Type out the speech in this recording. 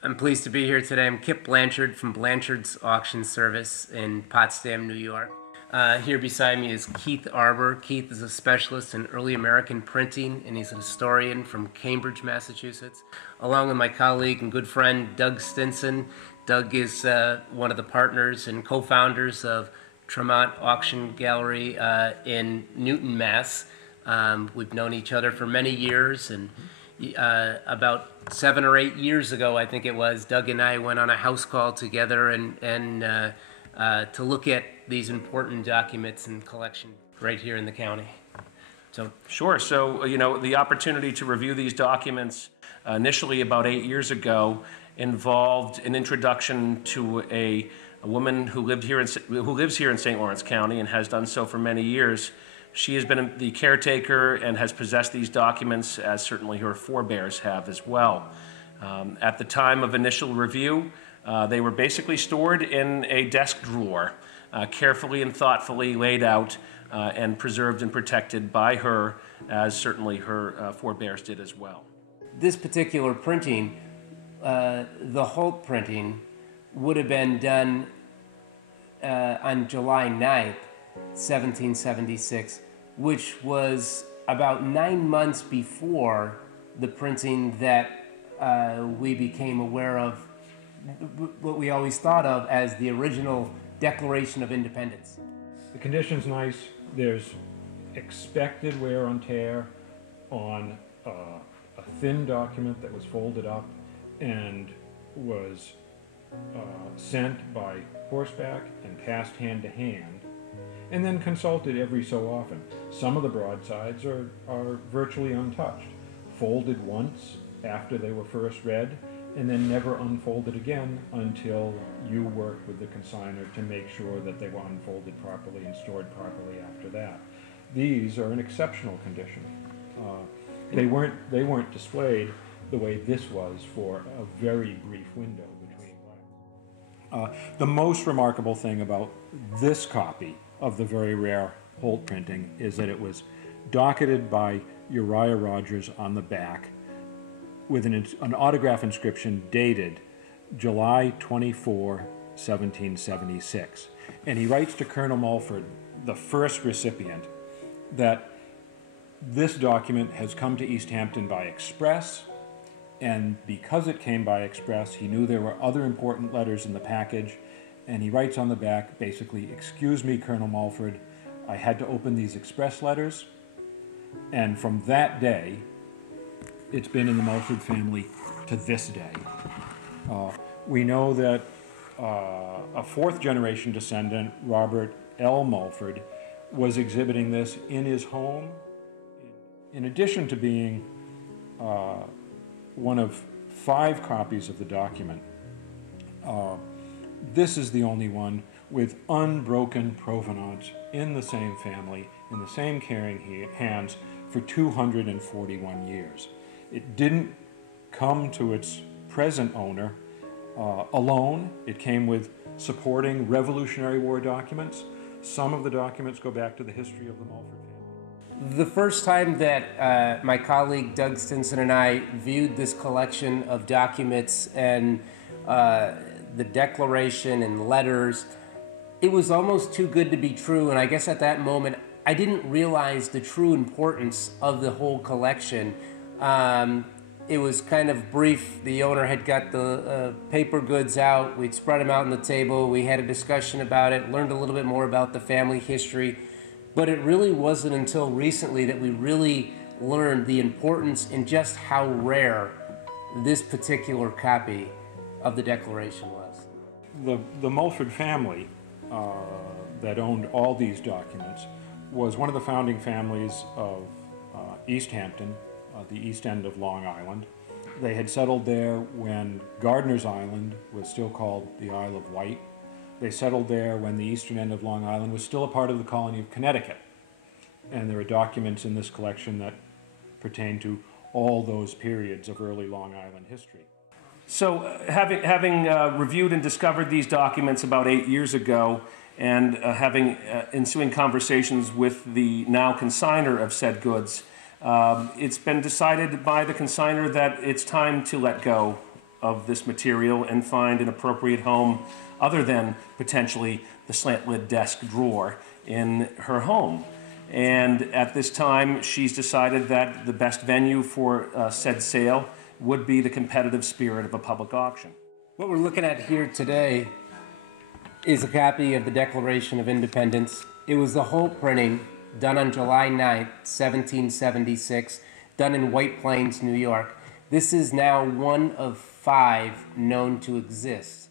I'm pleased to be here today. I'm Kip Blanchard from Blanchard's Auction Service in Potsdam, New York. Here beside me is Keith Arbor. Keith is a specialist in early American printing, and he's an historian from Cambridge, Massachusetts, along with my colleague and good friend Doug Stinson. Doug is one of the partners and co-founders of Tremont Auction Gallery in Newton, Mass. We've known each other for many years, and about 7 or 8 years ago, I think it was, Doug and I went on a house call together and to look at these important documents and collection right here in the county. So Sure. So, the opportunity to review these documents initially about 8 years ago involved an introduction to a woman who lives here in St. Lawrence County and has done so for many years. She has been the caretaker and has possessed these documents, as certainly her forebears have as well. At the time of initial review, they were basically stored in a desk drawer, carefully and thoughtfully laid out and preserved and protected by her, as certainly her forebears did as well. this particular printing, the Holt printing, would have been done on July 9th, 1776, which was about 9 months before the printing that we became aware of, what we always thought of as the original Declaration of Independence. The condition's nice. There's expected wear and tear on a thin document that was folded up and was sent by horseback and passed hand to hand, and then consulted every so often. Some of the broadsides are virtually untouched, folded once after they were first read, and then never unfolded again until you worked with the consignor to make sure that they were unfolded properly and stored properly after that. These are in exceptional condition. They weren't displayed the way this was for a very brief window between. The most remarkable thing about this copy of the very rare Holt printing is that it was docketed by Uriah Rogers on the back with an autograph inscription dated July 24, 1776. And he writes to Colonel Mulford, the first recipient, that this document has come to East Hampton by express, and because it came by express, he knew there were other important letters in the package, and he writes on the back, basically, "Excuse me, Colonel Mulford, I had to open these express letters," and from that day, it's been in the Mulford family to this day. We know that a fourth generation descendant, Robert L. Mulford, was exhibiting this in his home. In addition to being one of 5 copies of the document, this is the only one with unbroken provenance in the same family, in the same caring hands for 241 years. It didn't come to its present owner alone. It came with supporting Revolutionary War documents. Some of the documents go back to the history of the Mulford family. The first time that my colleague Doug Stinson and I viewed this collection of documents and the Declaration and letters, it was almost too good to be true, and I guess at that moment I didn't realize the true importance of the whole collection. It was kind of brief. The owner had got the paper goods out. We'd spread them out on the table. We had a discussion about it, learned a little bit more about the family history. But it really wasn't until recently that we really learned the importance and just how rare this particular copy of the Declaration was. The Mulford family that owned all these documents was one of the founding families of East Hampton, the east end of Long Island. They had settled there when Gardiner's Island was still called the Isle of Wight. They settled there when the eastern end of Long Island was still a part of the colony of Connecticut. And there are documents in this collection that pertain to all those periods of early Long Island history. So having reviewed and discovered these documents about 8 years ago, and having ensuing conversations with the now consignor of said goods, it's been decided by the consignor that it's time to let go of this material and find an appropriate home other than potentially the slant lid desk drawer in her home. And at this time, she's decided that the best venue for said sale would be the competitive spirit of a public auction. What we're looking at here today is a copy of the Declaration of Independence. It was the whole printing done on July 9th, 1776, done in White Plains, New York. This is now one of 5 known to exist.